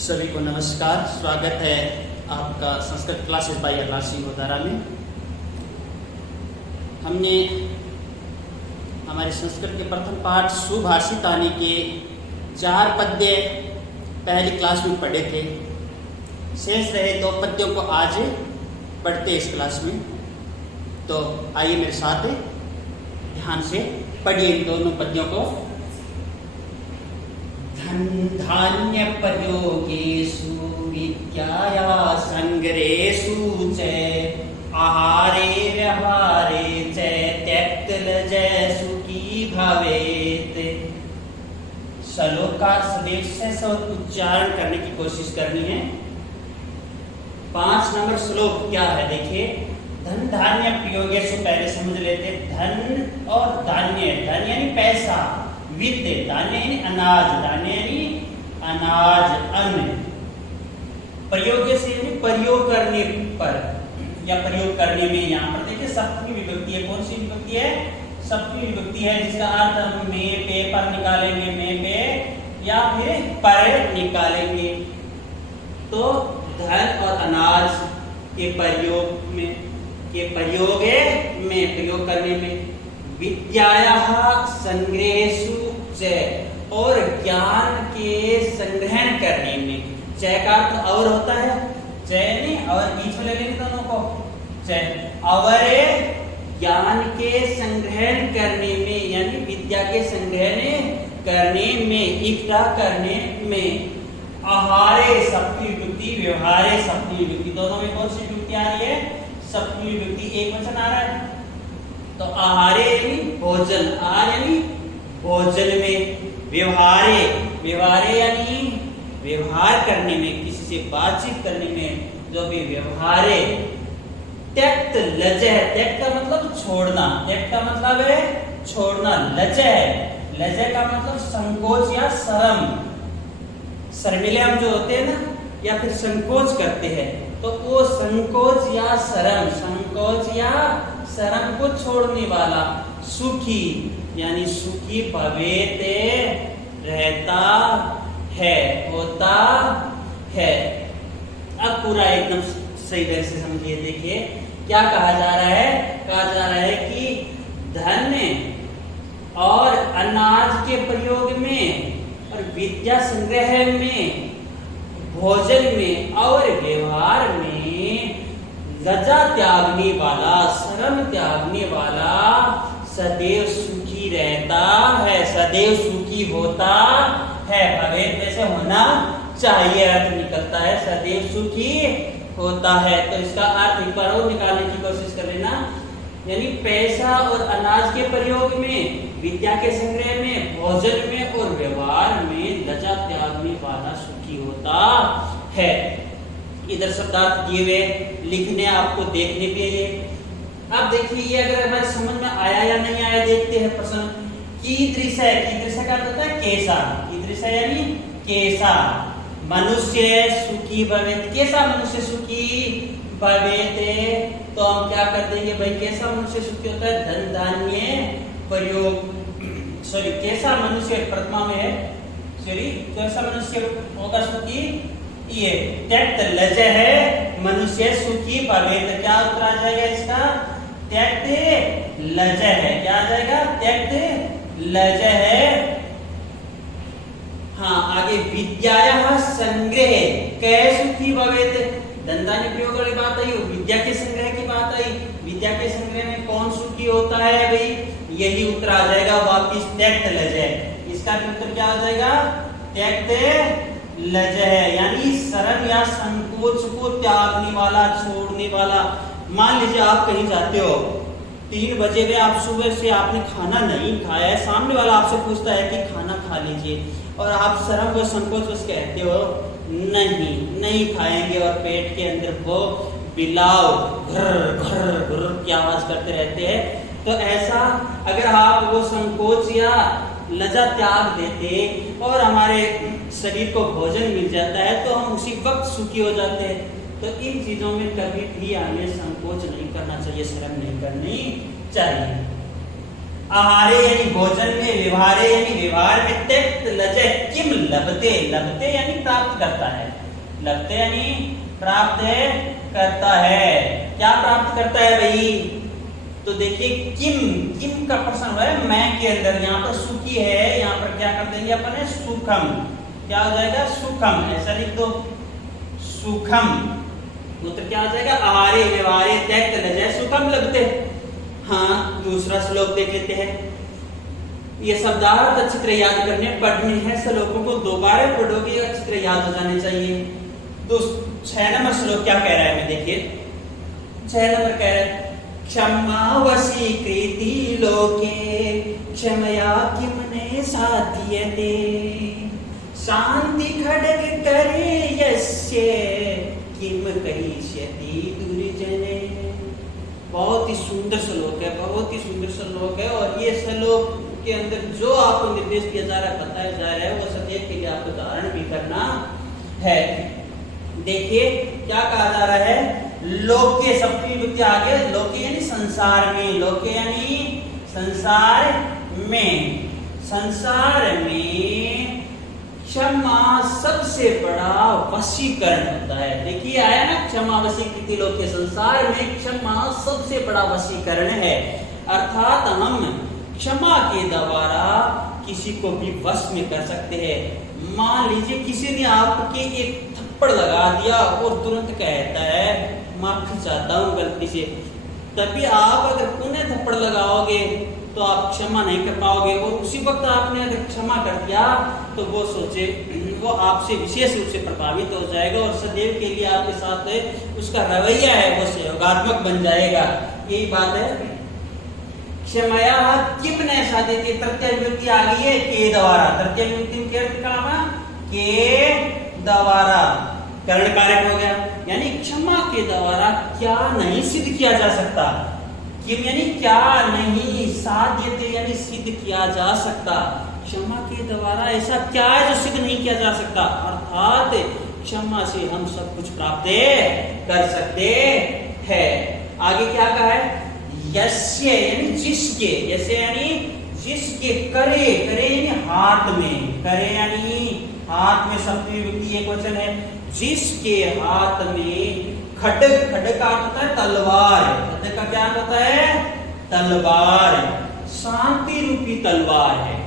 सभी को नमस्कार। स्वागत है आपका संस्कृत क्लासेस बाय अल्लासी वदारा में। हमने हमारे संस्कृत के प्रथम पाठ सुभाषितानि के 4 पद्य पहली क्लास में पढ़े थे। शेष रहे 2 पद्यों को आज पढ़ते इस क्लास में। तो आइए मेरे साथ ध्यान से पढ़िए इन दोनों पद्यों को। धान्य प्रयोगेषु विद्याया संग्रहेषु च आहारे व्यवहारे च त्यक्तलज्ज सुखी भवेत्। श्लोक का सदैव से उच्चारण करने की कोशिश करनी है। 5 नंबर श्लोक क्या है देखिए। धन धान्य प्रयोगेषु पहले समझ लेते। धन और धान्य, धन यानी पैसा, वित्त धान्य यानी अनाज, धान्य यानी अनाज अन्न, प्रयोग से यानी प्रयोग करने पर या प्रयोग करने में। यहाँ पर देखिए सप्तमी विभक्ति है। कौन सी विभक्ति है? सप्तमी विभक्ति है, जिसका अर्थ हम में पे पर निकालेंगे, में पे या फिर पर निकालेंगे। तो धन और अनाज के प्रयोग में, के प्रयोग में, प्रयोग करने में। विद्यायाः संग्रहेषु च, और ज्ञान के संग्रहण करने में। च का अर्थ और होता है, च नहीं और बीच में ले लेंगे दोनों को। च और ज्ञान के संग्रहण करने में, यानी विद्या के संग्रहण करने में, इकट्ठा करने में। आहारे सप्तमी विभक्ति, व्यवहारे सप्तमी विभक्ति, दोनों में कौन सी विभक्ति आ रही है? सप्तमी विभक्ति, एक वचन आ रहा है। तो आहारे यानी भोजन, आहार यानी भोजन में। व्यवहारे, व्यवहारे यानी व्यवहार करने में, किसी से बातचीत करने में, जो भी व्यवहारे। त्यक्त लज्ज है, त्यक्त का मतलब छोड़ना, त्यक्त का मतलब है छोड़ना। लज्ज है, लज्ज का मतलब संकोच या शर्म। शर्मिले हम जो होते हैं ना, या फिर संकोच करते हैं, तो वो संकोच या शर्म, संकोच या शर्म को छोड़ने वाला। सुखी यानी सुखी भवेत् रहता है, होता है। अब पूरा एकदम सही तरह से समझिए। देखिए क्या कहा जा रहा है। कहा जा रहा है कि धन और अनाज के प्रयोग में और विद्या संग्रह में, भोजन में और व्यवहार में लज्जा त्यागने वाला, शर्म त्यागने वाला सदैव सुखी रहता है, सदैव सुखी होता है। भवेत् वैसे होना चाहिए अर्थ निकलता है, सदैव सुखी होता है। तो इसका अर्थ एक बार और निकालने की कोशिश कर लेना। यानी पैसा और अनाज के प्रयोग में, विद्या के संग्रह में, भोजन में और व्यवहार में लज्जा त्यागने वाला सुखी होता है। इधर शब्दार्थ दिए हुए लिखने, आपको देखने के लिए। अब देखिए ये अगर हमारे समझ में आया या नहीं आया देखते हैं प्रश्न। कीदृश है, कीदृश का अर्थ होता है कैसा। कीदृश यानी कैसा मनुष्य सुखी भवेत्, कैसा मनुष्य सुखी भवेत्। तो हम क्या कर देंगे भाई, कैसा मनुष्य सुखी होता है? धन धान्य प्रयोग, सॉरी कैसा मनुष्य प्रथमा में है, सॉरी कैसा मनुष्य होगा सुखी, ये त्यक्त लज्ज है मनुष्य सुखी भवेत्। क्या उत्तर आ जाएगा इसका? त्यक्त लज्ज है। क्या आ जाएगा? त्यक्त लज्ज है। हाँ आगे विद्यायाः संग्रह कै सुखी भवेत्। धन-धान्य प्रयोग वाली बात आई, विद्या के संग्रह की बात आई। विद्या के संग्रह में कौन सुखी होता है भाई? यही उत्तर आ जाएगा वापिस, त्यक्त लज्ज है। इसका उत्तर क्या हो जाएगा? त्यक्त लज्ज है, यानी शर्म या संकोच को त्यागने वाला, छोड़ने वाला। मान लीजिए आप कहीं जाते हो, 3 बजे में, आप सुबह से आपने खाना नहीं खाया है, सामने वाला आपसे पूछता है कि खाना खा लीजिए, और आप शर्म व संकोच बस कहते हो नहीं खाएंगे, और पेट के अंदर वो बिलाव घर घर घर की आवाज करते रहते हैं। तो ऐसा अगर आप वो संकोच या लज्जा त्याग देते और हमारे शरीर को भोजन मिल जाता है, तो हम उसी वक्त सुखी हो जाते हैं। तो इन चीजों में कभी भी हमें संकोच नहीं करना चाहिए, शर्म नहीं करनी चाहिए। आहारे यानी भोजन में, व्यवहारे यानी व्यवहार में, त्यक्त लज्जय किम लभते, लभते यानी प्राप्त करता है, लभते यानी प्राप्त करता है। क्या प्राप्त करता है भाई? तो देखिए किम, किम का प्रश्न है मैं के अंदर, यहाँ पर सुखी है, यहाँ पर क्या कर देंगे अपन है सुखम, क्या हो जाएगा सुखम, ऐसा लिख दो सुखम। उत्तर क्या हो जाएगा? आहारे व्यवहारे त्यक्त लज्जय सुखम लभते। हाँ, दूसरा श्लोक देख लेते हैं। ये शब्दार्थ अच्छी तरह याद करने पढ़ने हैं, श्लोकों को दोबारा पढ़ोगे अच्छी तरह याद हो जाने चाहिए। तो 6 नंबर श्लोक क्या कह रहा है, मैं देखिए 6 नंबर कह रहा है क्षमा वशीकृति लोके क्षमया किमने साध्यते शांति खड्ग करे यस्य किम करिष्यति दुर्जने। बहुत ही सुंदर श्लोक है, बहुत ही सुंदर श्लोक है। और ये श्लोक के अंदर जो आपको निर्देश दिया जा रहा है, बताया जा रहा है, वो सदैव के लिए आपको धारण भी करना है। देखिए क्या कहा जा रहा है, लोके सप्तमी विभक्ति आगे, लोके यानी संसार में, लोके यानी संसार में, संसार में क्षमा सबसे बड़ा वशीकरण होता है। देखिए आया ना, क्षमा वशीकृति लोके, संसार में क्षमा सबसे बड़ा वशीकरण है। अर्थात हम क्षमा के द्वारा किसी को भी वश में कर सकते हैं। मान लीजिए किसी ने आपके एक थप्पड़ लगा दिया और तुरंत कहता है माफी चाहता हूं गलती से, तभी आप अगर पुनः थप्पड़ लगाओगे तो आप क्षमा नहीं कर पाओगे। और उसी वक्त आपने अगर क्षमा कर दिया तो वो सोचे, वो आपसे विशेष रूप से प्रभावित हो जाएगा और सदैव के लिए आपके साथ उसका रवैया है वो सहयोगात्मक बन जाएगा। यही बात है। क्षमया किमने साध्यते, तृतीय विभक्ति आ गई है के द्वारा, तृतीय विभक्ति के अर्थ का नाम के द्वारा, कर्ण कारक हो गया। यानी क्षमा के द्वारा क्या नहीं सिद्ध किया जा सकता, किम यानी क्या नहीं, साध्यते यानी सिद्ध किया जा सकता। क्षमा के द्वारा ऐसा क्या है जो सिद्ध नहीं किया जा सकता, अर्थात क्षमा से हम सब कुछ प्राप्त कर सकते हैं। आगे क्या कहा है, यस्य यानी जिसके, यस्य यानी जिसके, करे, करे यानी हाथ में, करे यानी हाथ में, सप्तमी विभक्ति एक वचन है, जिसके हाथ में खड्ग, खड्ग का अर्थ होता है तलवार, खड्ग का क्या होता है तलवार, शांति रूपी तलवार है।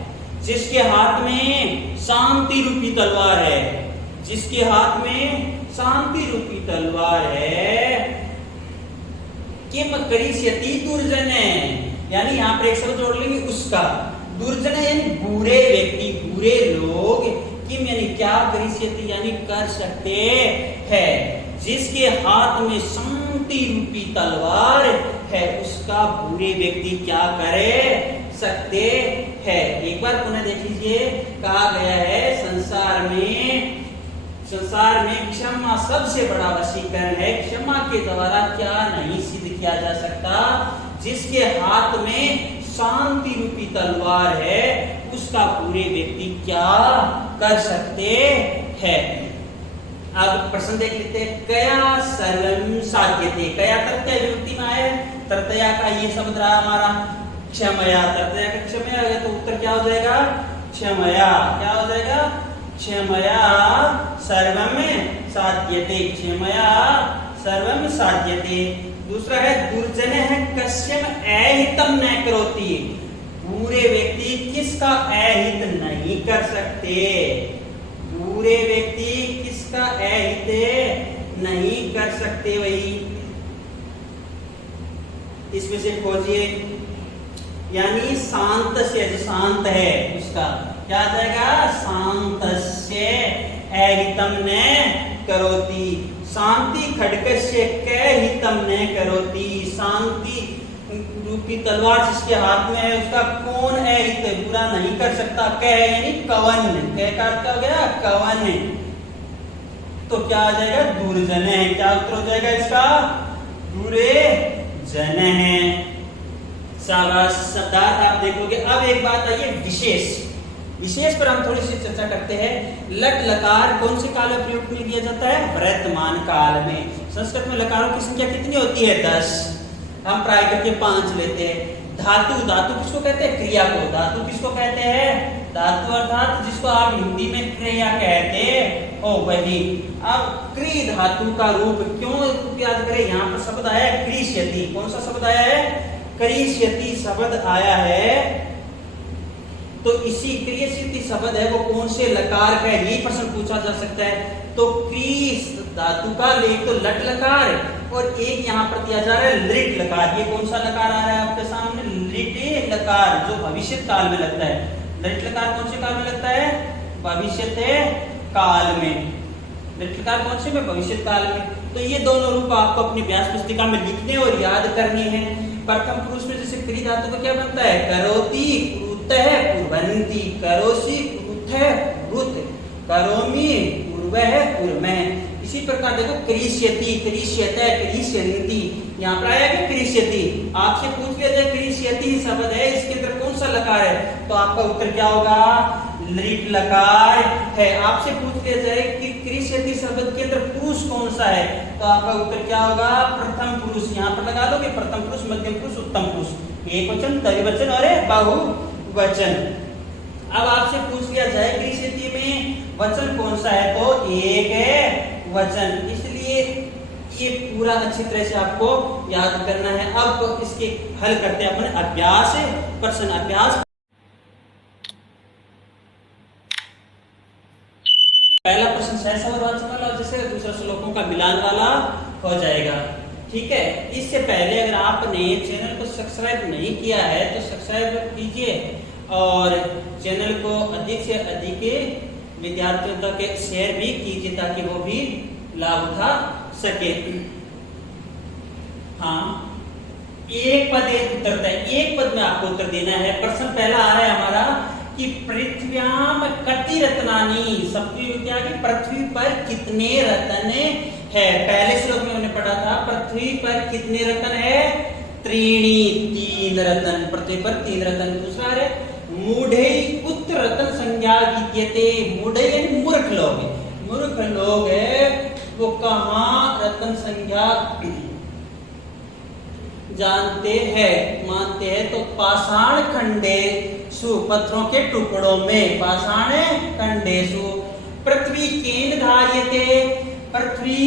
जिसके हाथ में शांति रूपी तलवार है, जिसके हाथ में शांति रूपी तलवार है, किम करिष्यति दुर्जने, यानी यहाँ पर एक शब्द जोड़ लेंगे उसका, दुर्जन यानी बुरे व्यक्ति, बुरे लोग, किम यानी क्या, करिष्यति यानी कर सकते हैं। जिसके हाथ में शांति रूपी तलवार है उसका बुरे व्यक्ति क्या करे सकते हैं। एक बार पुनः देख लीजिए, कहा गया है संसार में क्षमा सबसे बड़ा वशीकरण है। क्षमा के द्वारा क्या नहीं सिद्ध किया जा सकता, जिसके हाथ में शांति रूपी तलवार है उसका पूरे व्यक्ति क्या कर सकते हैं। अब प्रश्न देख लेते हैं, कया सर्वं साध्यते, कया तृतीया विभक्ति में आया, तृतीया का ये शब्द रहा हमारा क्षमया, तृतीया का क्षमया है तो उत्तर क्या हो जाएगा क्षमया, क्या हो जाएगा क्षमया सर्वम साध्यते, क्षमया सर्वम साध्यते। दूसरा है दुर्जन है कस्यम अहितम न करोति, बुरे व्यक्ति किसका अहित नहीं कर सकते, बुरे व्यक्ति किसका अहित नहीं कर सकते। वही इसमें से खोजिए, यानी शांत से, जो शांत है उसका क्या आ जाएगा शांतस्य अहितम न करोति, शांति खड्गस्य कहितम न करोति, शांति रूपी तलवार जिसके हाथ में है उसका कौन अहित बुरा नहीं कर सकता। कह यानी कवन, कह का अर्थ हो गया कवन, तो क्या आ जाएगा दुर्जन है, क्या उत्तर हो जाएगा इसका बुरे जन है। शाबाश, शब्दार्थ आप देखोगे। अब एक बात आइए विशेष, विशेष पर हम थोड़ी सी चर्चा करते हैं। लट लकार कौन से काल में प्रयोग में दिया जाता है, वर्तमान काल में। संस्कृत में लकारों की संख्या कितनी होती है 10, हम प्राय करके 5 लेते हैं। धातु, धातु किसको कहते हैं? क्रिया को। धातु किसको कहते हैं? धातु अर्थात जिसको आप हिंदी में क्रिया कहते हो वही। अब क्री धातु का रूप क्यों याद करें? यहाँ पर शब्द आया है क्रिष्यति। कौन सा शब्द आया है? क्रिष्यति शब्द आया है। तो इसी क्रियसिद्धि शब्द है वो कौन से लकार का है, यही प्रश्न पूछा जा सकता है। तो क्रीस धातु का एक तो लट लकार और एक यहाँ पर दिया जा रहा है लिट लकार। ये कौन सा लकार आ रहा है आपके सामने? लिट लकार, जो भविष्य काल में लगता है। लिट लकार कौन से काल में लगता है? भविष्य काल में। लिट लकार कौन से में? भविष्य काल में। तो ये दोनों रूप आपको अपनी अभ्यास पुस्तिका में लिखने और याद करने हैं। प्रथम पुरुष में जैसे क्री धातु का क्या बनता है? करोति कुर्वन्ति, करोसि कुरुत, करोमि कुर्वः कुर्मः। इसी प्रकार देखो क्रिष्यति, क्रिष्यते, क्रिष्यन्ति। यहाँ पर आया कि क्रिष्यति। आपसे पूछ लिया जाए क्रिष्यति शब्द है, इसके अंदर कौन सा लकार है? तो आपका उत्तर क्या होगा? लिट लकार है। आपसे पूछ लिया जाए कि क्रिष्यति शब्द के अंदर पुरुष कौन सा है? तो आपका उत्तर क्या होगा? प्रथम पुरुष। यहाँ पर लगा लोगे प्रथम पुरुष, मध्यम पुरुष, उत्तम पुरुष। एक वचन, द्विवचन और बहुवचन। अब आपसे पूछ लिया जाए क्रिष्यति में वचन कौन सा है? तो एक है वचन। इसलिए ये पूरा अच्छी तरह से आपको याद करना है। अब इसके हल करते हैं अपने अभ्यास प्रश्न। अभ्यास पहला प्रश्न सहस्रवाचक वाला, जैसे दूसरा श्लोकों का मिलान वाला हो जाएगा। ठीक है, इससे पहले अगर आपने चैनल को सब्सक्राइब नहीं किया है तो सब्सक्राइब कीजिए और चैनल को अधिक से अधिक विद्यार्थियों तक शेयर भी कीजिए ताकि वो भी लाभ उठा सके। हाँ, एक पद उत्तर है, एक पद में आपको उत्तर देना है। प्रश्न पहला आ रहा है हमारा कि पृथ्व्याम कति रत्नानि, सप्तमी विद्या की पृथ्वी पर कितने रत्न है? पहले श्लोक में हमने पढ़ा था पृथ्वी पर कितने रत्न है? त्रीणि, तीन रत्न। पृथ्वी पर तीन रत्न। दूसरा है मूढ़े कुत्र रत्न संज्ञा विद्यते। मूढ़े यानी मूर्ख लोग, मूर्ख लोग है वो कहाँ रत्न संज्ञा जानते हैं, मानते हैं? तो पाषाण खंडेषु, पत्थरों के टुकड़ों में। पाषाण खंडेषु। पृथ्वी केन धार्यते? पृथ्वी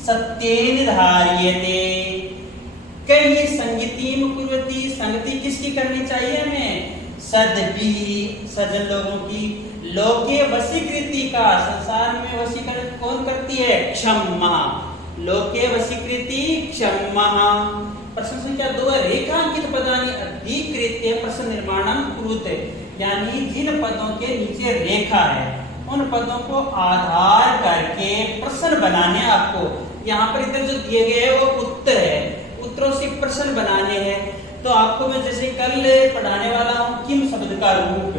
सत्येन धार्यते। कहीं संगतिम कुर्वती, संगति किसकी करनी चाहिए हमें? सद्भि, सज्जन लोगों की। लोके वशीकृति का, संसार में वशीकरण कौन करती है? क्षमा। लोके वशीकृति क्षमा। प्रश्न संख्या 2 है रेखांकित पदानि अधिकृत्य प्रश्न निर्माणम कुरुते। यानी जिन पदों के नीचे रेखा है उन पदों को आधार करके प्रश्न बनाने। आपको यहाँ पर इधर जो दिए गए हैं वो उत्तर है, उत्तरों से प्रश्न बनाने हैं। तो आपको मैं जैसे कल पढ़ाने वाला हूँ किम शब्द का रूप।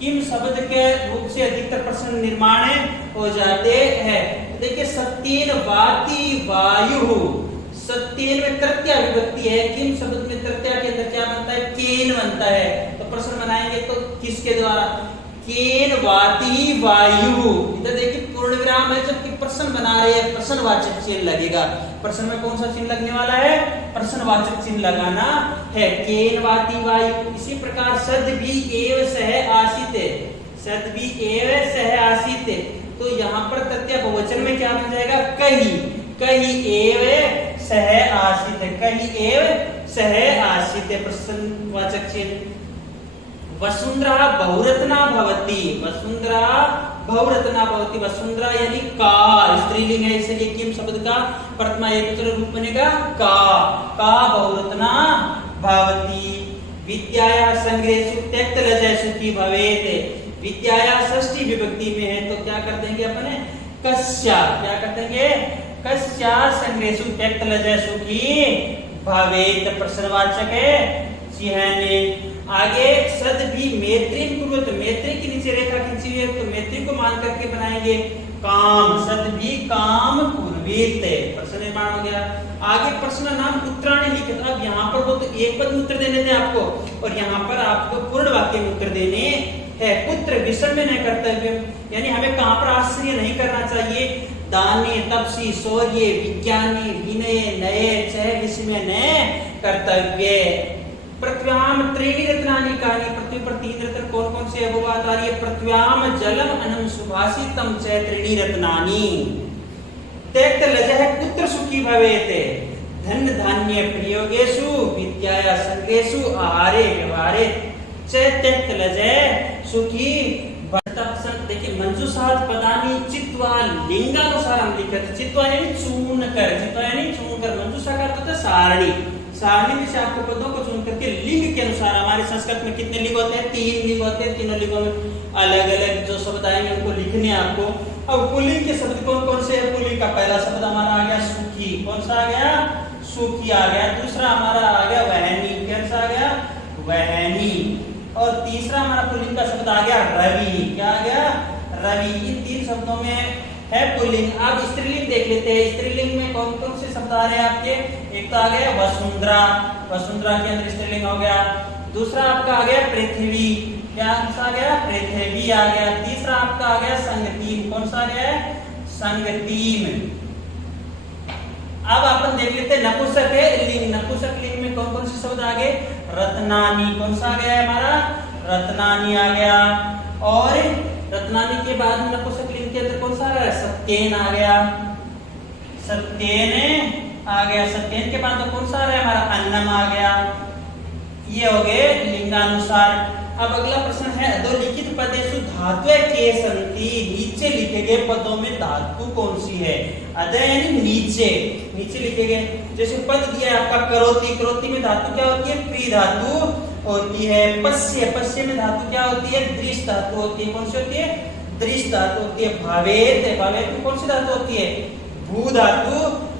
किम शब्द के रूप से अधिकतर प्रश्न निर्माण हो जाते हैं। देखिए सत्येन वाति वायु, सत्येन में तृतीया विभक्ति है। किम शब्द में तृतीया के अंदर क्या बनता है? केन बनता है। तो प्रश्न बनाएंगे तो किसके द्वारा? केन वाति वायु। इधर देखिए पूर्ण विराम है, जबकि प्रश्न बना रहे हैं प्रश्नवाचक चिन्ह लगेगा। प्रश्न में कौन सा चिन्ह लगने वाला है? प्रश्नवाचक चिन्ह लगाना है। केन वाति वायु। इसी प्रकार सद भी एव सह आसित, सद भी एव सह आसित। तो यहाँ पर तृतीय बहुवचन में क्या बन जाएगा? कहीं, कहीं एव सह आसित, कहीं एव सह आसित। प्रश्नवाचक चिन्ह। वसुंधरा बहुरत्ना भवति, वसुंधरा बहुरत्ना भवति। वसुंधरा यानी का, स्त्रीलिंग है, इसलिए किम शब्द का प्रथमा एकवचन रूप बनेगा का बहुरत्ना भवति। विद्याया संग्रहेषु त्यक्त लजयसु की भवेत्। विद्याया षष्ठी विभक्ति में है तो क्या कर देंगे अपने? कस्या, क्या कर देंगे? कस्या संग्रहेषु त्यक्त लजयसु की भवेत्। प्रश्नवाचक है चिह्न। आगे सद भी मैत्री कुरुत, मैत्री के नीचे रेखा खींची है तो मैत्री को मान करके बनाएंगे काम। सद भी काम कुर्वीत। प्रश्न निर्माण हो गया। आगे प्रश्न नाम उत्तराणी लिखित। अब यहाँ पर वो तो एक पद में उत्तर देने थे आपको और यहाँ पर आपको पूर्ण वाक्य में उत्तर देने हैं। पुत्र विषम में न कर्तव्य, यानी हमें कहाँ पर आश्चर्य नहीं करना चाहिए। दाने तपसी शौर्य विज्ञानी विनय नये चह विषम न कर्तव्य। पृथ्व्याम त्रीणि रत्नानि कानि, पृथ्वी पर 3 रत्न कौन कौन से है वो बात आ रही है। पृथ्व्याम जलम अनम सुभाषितम च त्रीणि रत्नानि, त्यक्त लजः कुत्र सुखी भवेत्, धन धान्य प्रयोगेषु विद्याया संगेषु आहारे व्यवहारे च त्यक्त लजः सुखी। देखिए मंजूषात पदानी चित्वा लिंगानुसार हम लिखते हैं। चित्वा यानी चूर्ण कर, चित्वा यानी चूर्ण कर, मंजूषा का अर्थ है सारणी। सारणी में से आपको पदों को चुन करके लिंग के अनुसार, हमारे संस्कृत में कितने लिंग होते हैं, 3 लिंग होते हैं। तीनों लिंगों में अलग अलग जो शब्द आएंगे उनको लिखने हैं आपको। अब पुल्लिंग के शब्द कौन कौन से है। पुल्लिंग का पहला शब्द हमारा आ गया सुखी, कौन सा आ गया, सुखी आ गया। दूसरा हमारा आ गया वहनी, कौन सा आ गया, वहनी। और तीसरा हमारा पुल्लिंग का शब्द आ गया रवि, क्या आ गया, रवि। इन 3 शब्दों में है पुल्लिंग। आप स्त्रीलिंग देख लेते हैं। स्त्रीलिंग में कौन कौन से शब्द आ रहे हैं आपके। एक तो आ गया वसुंधरा, वसुंधरा के अंदर स्त्रीलिंग हो गया। दूसरा आपका आ गया पृथ्वी, क्या आ गया, पृथ्वी आ गया। तीसरा आपका आ गया संगतीम, कौन सा आ गया, संगतीम। अब अपन देख लेते हैं नपुंसक लिंग। नपुंसक लिंग में कौन कौन से शब्द आ गए, रत्नानी, कौन सा आ गया है हमारा, रत्नानी आ गया। और रत्नानी के बाद नपुंसक लिंग के अंदर कौन सा आ गया, सत्येन आ गया, सत्येन आ गया। सत्येन के बाद कौन सा आ रहा है हमारा, अन्नम आ गया। ये हो गए लिंगानुसार। अब अगला प्रश्न है अधोलिखित पदेषु धातुएं के सन्ति, नीचे लिखे गए पदों में धातु कौन सी है। अध यानी नीचे, नीचे लिखे गए। जैसे पद दिया है आपका करोति, करोति में धातु क्या होती है, प्री धातु होती है। पश्य, पश्य में धातु क्या होती है, दृश्य धातु होती है। कौन सी होती है, दृश्य धातु होती है। भवेत, भवेत में कौन सी धातु होती है, भू धातु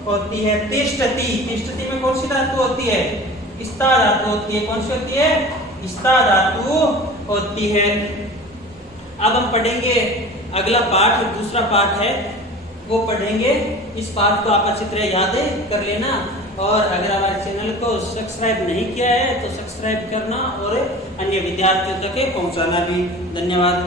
होती है। तिष्ठति, तिष्ठति में कौन सी धातु होती है, स्था धातु होती है। कौन सी होती है, स्था धातु होती है। अब हम पढ़ेंगे अगला पाठ, दूसरा पाठ है वो पढ़ेंगे। इस पाठ को आप अच्छी तरह याद कर लेना। और अगर हमारे चैनल को सब्सक्राइब नहीं किया है तो सब्सक्राइब करना और अन्य विद्यार्थियों तक पहुंचाना भी। धन्यवाद।